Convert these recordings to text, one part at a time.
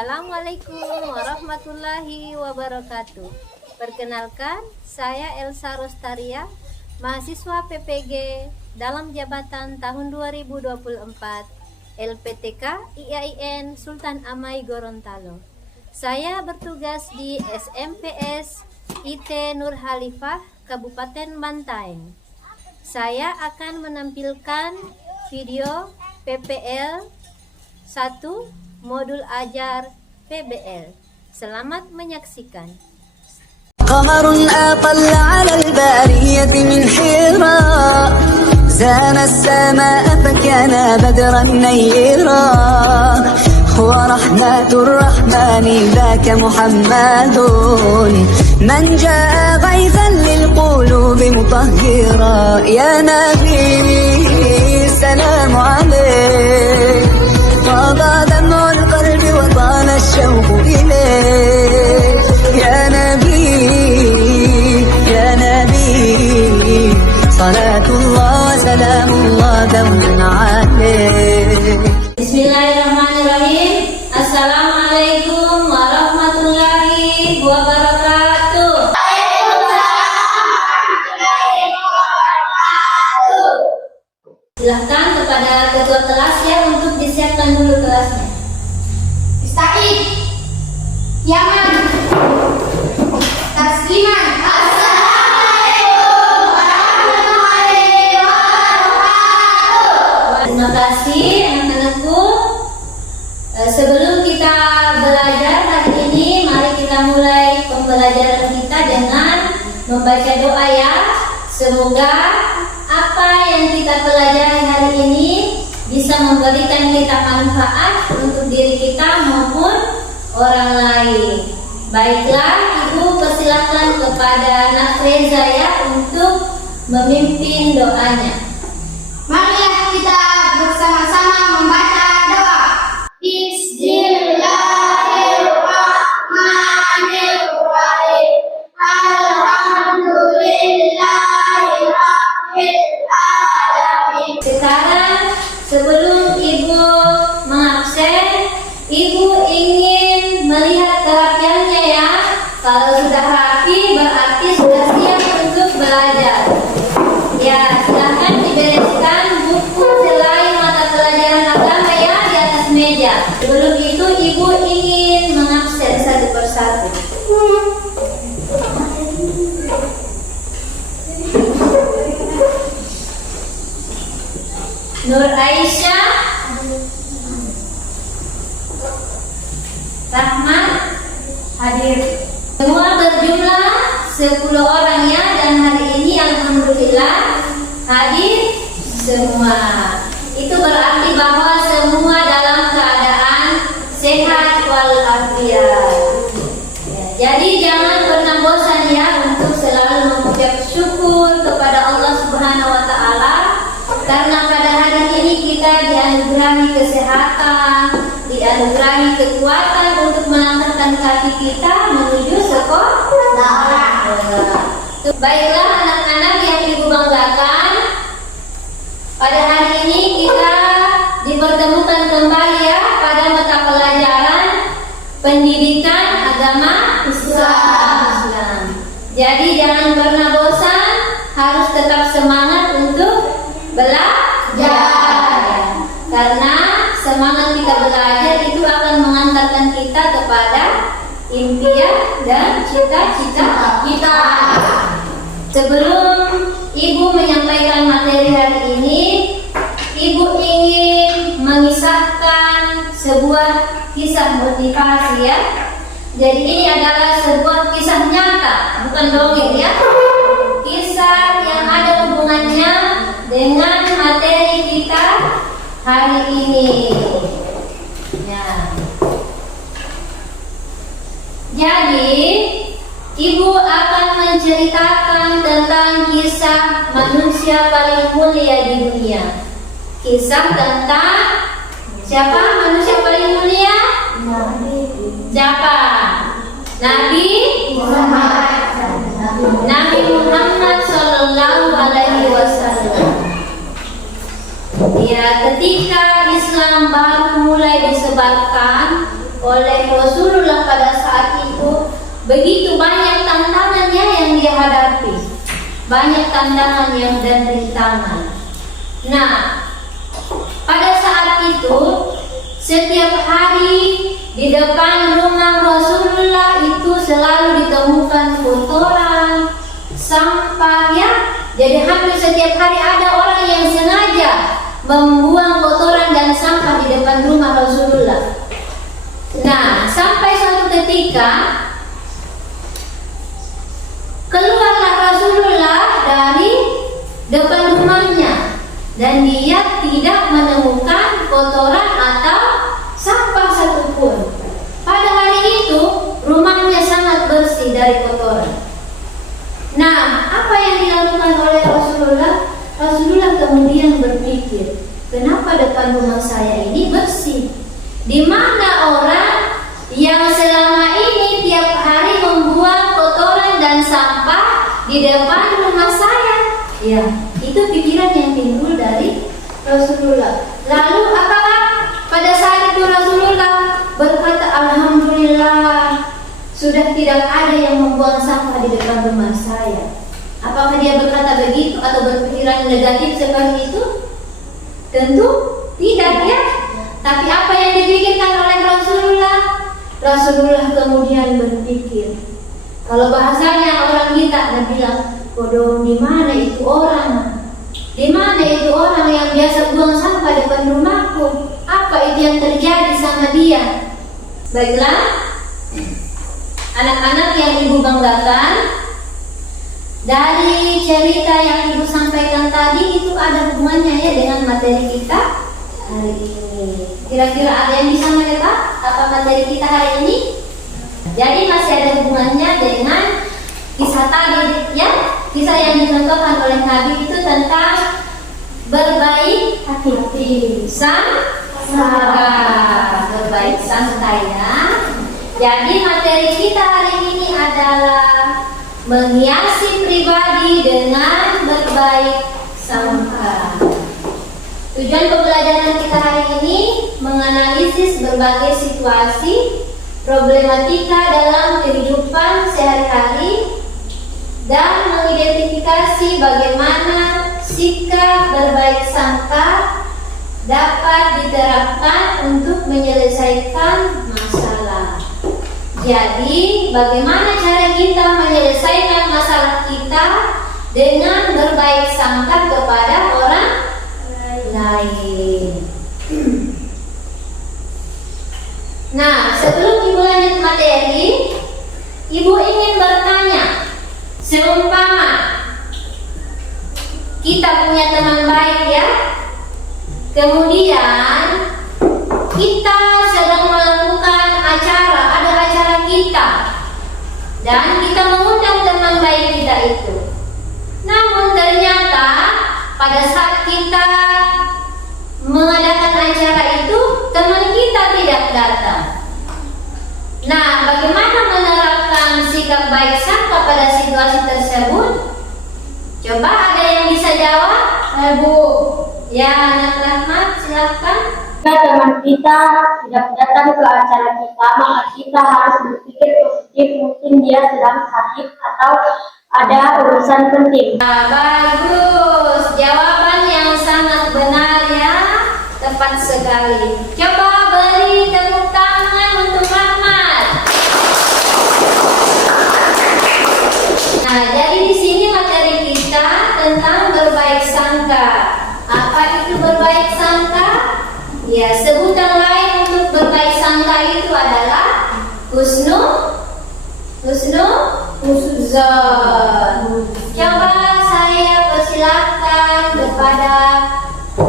Assalamualaikum warahmatullahi wabarakatuh. Perkenalkan, saya Elsa Rostaria, mahasiswa PPG dalam jabatan tahun 2024 LPTK IAIN Sultan Amai Gorontalo. Saya bertugas di SMPS IT Nur Khalifah Kabupaten Bantaeng. Saya akan menampilkan video PPL 1 Modul Ajar PBL. Selamat menyaksikan. قمر أطل على البارية من حراء زان السماء فكان بدرا نيرا هو رحمة الرحمن ذاك محمد من جاء غيثا للقلوب مطهرا يا نبي سلام عليك طاب دمع القلب وطال الشوق إليك يا نبي صلاة الله وسلام الله دوما عليك. Bismillahirrahmanirrahim. Assalamualaikum warahmatullahi wabarakatuh. Silahkan kepada ketua kelas ya untuk disiapkan dulu kelasnya. Ista'id, Yaman, Tasliman. Assalamualaikum warahmatullahi wabarakatuh. Terima kasih anak-anakku. Sebelum kita belajar hari ini, mari kita mulai pembelajaran kita dengan membaca doa ya. Semoga apa yang kita pelajari hari ini bisa memberikan kita manfaat untuk diri kita maupun orang lain. Baiklah, Ibu persilakan kepada Nak Reza ya untuk memimpin doanya. Marilah kita bersama-sama membaca doa. Bismillahirrahmanirrahim. Alhamdulillahirabbil alamin. Sekarang sebelum Ibu mengabsen, Ibu ingin melihat kerapiannya ya. Kalau sudah rapi berarti sudah siap untuk belajar. Ya, silahkan dibereskan buku selain mata pelajaran agama ya di atas meja. Sebelum itu Ibu ingin mengabsen satu persatu. Nur Aisyah, Rahmat hadir. Semua berjumlah 10 orang ya, dan hari ini alhamdulillah hadir semua. Itu berarti bahwa semua dalam keadaan sehat walafiat. Ya, jadi jangan pernah bosan ya untuk selalu mengucap syukur kepada Allah Subhanahu wa taala, karena pada hari ini kita dianugerahi kesehatan, dianugerahi kekuatan untuk melangkahkan kaki kita menuju sekolah. Baiklah anak-anak yang Ibu banggakan, pada hari ini kita dipertemukan kembali ya pada mata pelajaran pendidikan agama Islam. Jadi jangan pernah bosan, harus tetap semangat untuk belajar. Karena semangat kita belajar itu akan mengantarkan kita kepada impian dan cita-cita kita. Sebelum Ibu menyampaikan materi hari ini, Ibu ingin mengisahkan sebuah kisah motivasi ya. Jadi ini adalah sebuah kisah nyata, bukan dongeng ya. Kisah yang ada hubungannya dengan materi kita hari ini. Ya. Jadi, Ibu akan menceritakan tentang kisah manusia paling mulia di dunia. Kisah tentang siapa manusia paling mulia? Siapa? Nabi Muhammad Sallallahu Alaihi Wasallam. Ya, ketika Islam baru mulai disebarkan oleh Rasulullah pada saat itu. Begitu banyak tantangannya yang dia hadapi, banyak tantangan yang dan rintangan. Nah, pada saat itu setiap hari di depan rumah Rasulullah itu selalu ditemukan kotoran, sampah ya. Jadi hampir setiap hari ada orang yang sengaja membuang kotoran dan sampah di depan rumah Rasulullah. Nah, sampai suatu ketika keluarlah Rasulullah dari depan rumahnya dan dia tidak menemukan kotoran atau sampah satupun. Pada hari itu rumahnya sangat bersih dari kotoran. Nah, apa yang dilakukan oleh Rasulullah? Rasulullah kemudian berpikir, kenapa depan rumah saya ini bersih? Di mana orang yang selama ini tiap hari membuang kotoran dan sampah di depan rumah saya? Ya, itu pikiran yang timbul dari Rasulullah. Lalu apakah pada saat itu Rasulullah berkata, Alhamdulillah, sudah tidak ada yang membuang sampah di depan rumah saya? Apakah dia berkata begitu atau berpikiran negatif seperti itu? Tentu tidak ya. Tapi apa yang dipikirkan oleh Rasulullah? Rasulullah kemudian berpikir, kalau bahasanya orang kita bilang, bodoh, di mana itu orang? Di mana itu orang yang biasa buang sampah depan rumahku? Apa itu yang terjadi sama dia? Baiklah, anak-anak yang ibu banggakan, dari cerita yang ibu sampaikan tadi itu ada hubungannya ya dengan materi kita hari ini. Kira-kira ada yang bisa menebak apa materi kita hari ini? Jadi masih ada hubungannya dengan kisah tadi ya, kisah yang dicontohkan oleh Nabi itu tentang berbaik hati, berbaik sangka ya. Jadi materi kita hari ini adalah menghiasi pribadi dengan berbaik sangka. Tujuan pembelajaran kita hari ini menganalisis berbagai situasi problematika dalam kehidupan sehari-hari dan mengidentifikasi bagaimana sikap berbaik sangka dapat diterapkan untuk menyelesaikan masalah. Jadi, bagaimana cara kita menyelesaikan masalah kita dengan berbaik sangka kepada orang lain. Nah, sebelum ibu lanjut materi, ibu ingin bertanya, seumpama kita punya teman baik ya, kemudian kita sedang melakukan acara, ada acara kita, dan kita mengundang teman baik kita itu. Namun ternyata pada saat kita mengadakan acara itu, teman kita tidak datang. Nah, bagaimana menerapkan sikap baik sangka pada situasi tersebut? Coba ada yang bisa jawab? Bu. Ya, anak Rahmat, silakan. Jika teman kita tidak datang ke acara kita, maka kita harus berpikir positif. Mungkin dia sedang sakit atau ada urusan penting. Nah, bagus. Jawaban yang sangat benar ya. Tepat sekali. Coba beri tepuk tangan untuk Rahmat. Nah, jadi di sini materi kita tentang berbaik sangka. Apa itu berbaik sangka? Ya, sebutan lain untuk berbaik sangka itu adalah husnuzon. Coba saya persilakan kepada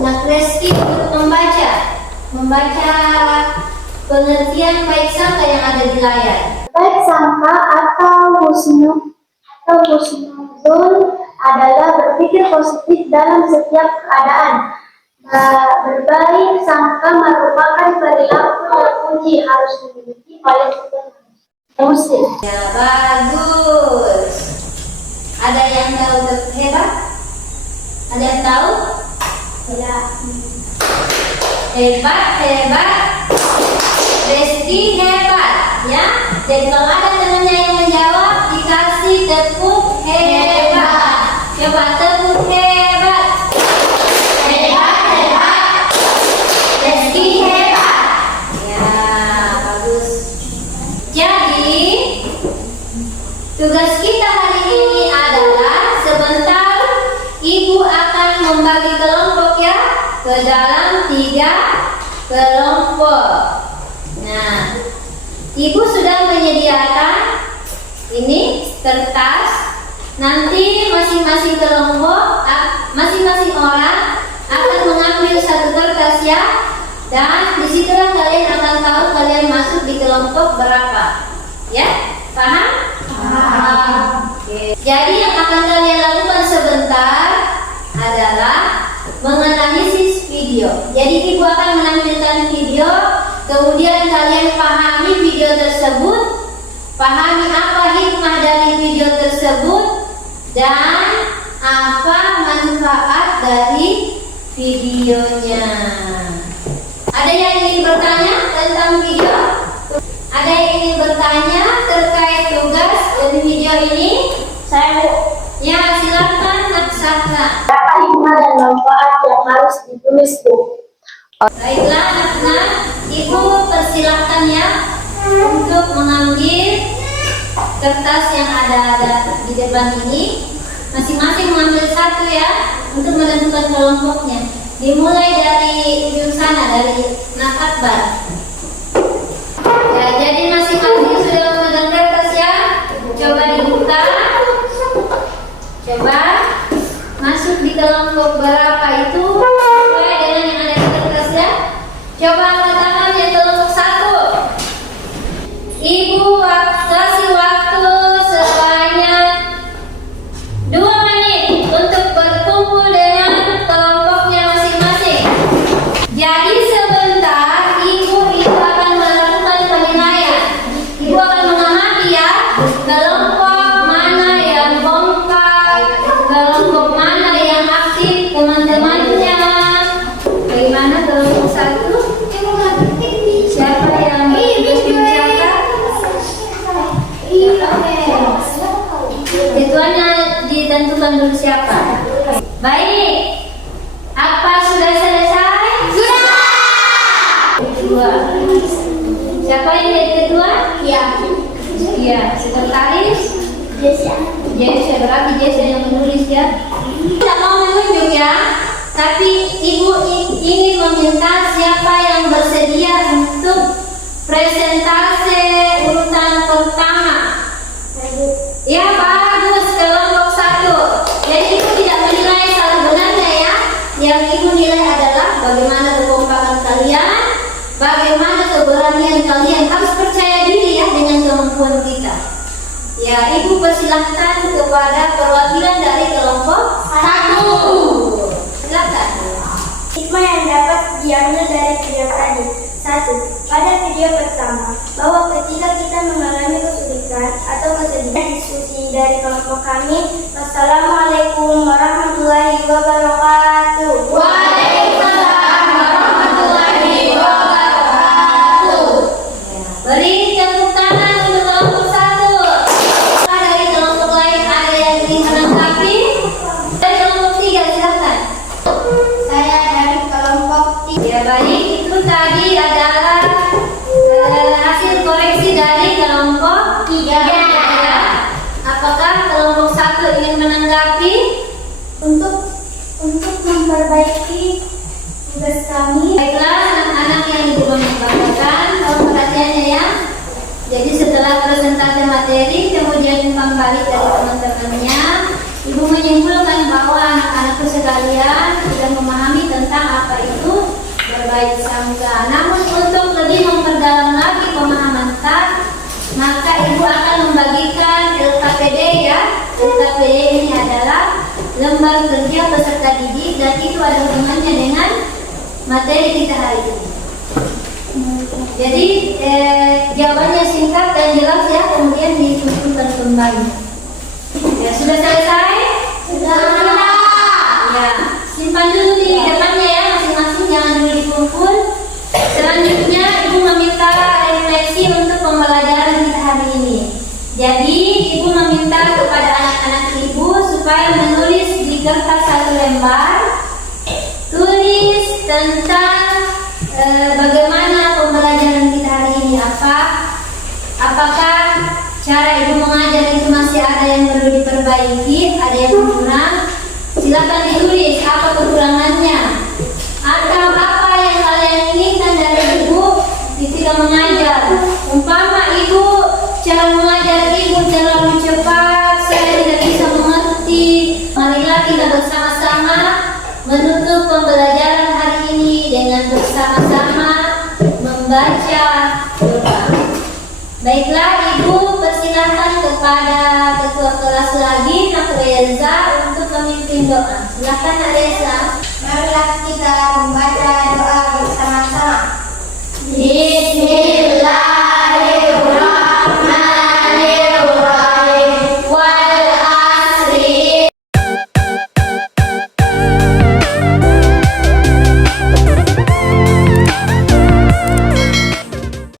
Nak Reski untuk membaca pengertian baik sangka yang ada di layar. Baik sangka atau husnuzon adalah berpikir positif dalam setiap keadaan. Berbaik sangka merupakan perilaku terpuji harus dimiliki oleh setiap muslim. Ya, bagus. Ada yang tahu hebat? Ada yang tahu? Tidak. Hebat. Reski Reski hebat, ya. Jadi kalau ada temannya yang menjawab, dikasih tepuk hebat. Coba tepuk hebat. Hebat, hebat. Reski hebat. Ya, bagus. Jadi, tugas kita hari ini adalah sebentar Ibu akan membagi kelompok ya ke dalam 3 kelompok. Nah, Ibu sudah menyediakan ini kertas. Nanti masing-masing kelompok, masing-masing orang akan mengambil satu kertas ya. Dan disitulah kalian akan tahu kalian masuk di kelompok berapa. Ya, paham? Paham. Oke. Jadi yang akan kalian lakukan sebentar adalah menganalisis video. Jadi Ibu akan menampilkan video, kemudian kalian pahami video tersebut, pahami apa hikmah dari video tersebut, dan apa manfaat dari videonya. Ada yang ingin bertanya tentang video? Ada yang ingin bertanya terkait tugas dari video ini? Saya Bu, Ya, silakan Naksatra. apa hikmah dan manfaat yang harus ditulis Bu? Baiklah anak-anak, Ibu persilahkan ya untuk mengambil kertas yang ada di depan ini. Masing-masing mengambil satu ya untuk menentukan kelompoknya. Dimulai dari ujung sana, dari Nakatbar. Ya, jadi masing-masing sudah memegang kertas ya. Coba dibuka. Coba masuk di kelompok berapa itu sesuai dengan yang ada di kertas ya. Coba angkat tangan yang kelompok 1. Ibu kasih waktu sebanyak 2 menit untuk berkumpul dengan kelompoknya masing-masing. Jadi sebentar Ibu akan melakukan penilaian. Ibu akan mengamati ya kelompok mana yang kompak, kelompok mana yang aktif teman-temannya. Bagaimana kelompok 1? Siapa yang Ketuanya ditentukan dulu siapa? Baik. Apa sudah selesai? Sudah. Ketua. Siapa yang jadi ketua? Ya, Iya. Sekretaris? Jessica. Berarti Jessica yang menulis ya. Tidak mau menunjuk ya, tapi Ibu ingin meminta siapa yang bersedia untuk presentase urutan pertama. Ya, bagus, kelompok 1. Jadi Ibu tidak menilai salah benarnya ya. Yang Ibu nilai adalah bagaimana kekompakan kalian, bagaimana keberanian kalian. Harus percaya diri ya dengan kemampuan kita. Ya, Ibu persilahkan kepada perwakilan dari kelompok 1. Silakan. Hikmah yang dapat diambil dari video tadi. 1. Pada video pertama, bahwa ketika kita mengalami kesulitan atau kesedihan, diskusi dari kelompok kami. Wassalamualaikum warahmatullahi wabarakatuh. Waalaikumsalam warahmatullahi wabarakatuh. Beri tepuk tangan untuk kelompok 1. Dari kelompok lain ada yang ingin menanggapi? Dari kelompok 3 silakan. Saya dari kelompok 3. Ya baik, itu tadi adalah hasil koreksi dari kelompok 3 ya. Apakah kelompok 1 ingin menanggapi? Untuk memperbaiki tugas kami. Baiklah anak-anak yang Ibu membacakan, mohon perhatiannya ya. Jadi setelah presentasi materi, kemudian kembali dari teman-temannya, Ibu menyimpulkan bahwa anak-anakku sekalian sudah memahami tentang apa itu berbaik sangka. Namun untuk lebih memperdalam lagi pemahaman maka Ibu akan membagikan LKPD ya. LKPD ini adalah lembar kerja peserta didik dan itu ada hubungannya dengan materi kita hari ini. Jadi jawabannya singkat dan jelas ya, kemudian disusunkan kembali. Ya, sudah selesai? Sudah. Ya, simpan dulu di depannya ya masing-masing, jangan dulu dikumpul. Selanjutnya Ibu meminta refleksi tentang bagaimana pembelajaran kita hari ini. Apakah cara ibu mengajar itu masih ada yang perlu diperbaiki, ada yang kurang? Silakan ditulis apa kekurangannya atau apa yang kalian inginkan dari ibu ketika mengajar. Umpama ibu cara mengajar ibu terlalu cepat, saya tidak bisa mengerti. Marilah kita bersama-sama menutup pembelajaran hari ini dengan bersama-sama membaca doa. Baiklah, ibu persilahkan kepada ketua kelas lagi, Nak Reza, untuk memimpin doa. Silakan Nak Reza. Marilah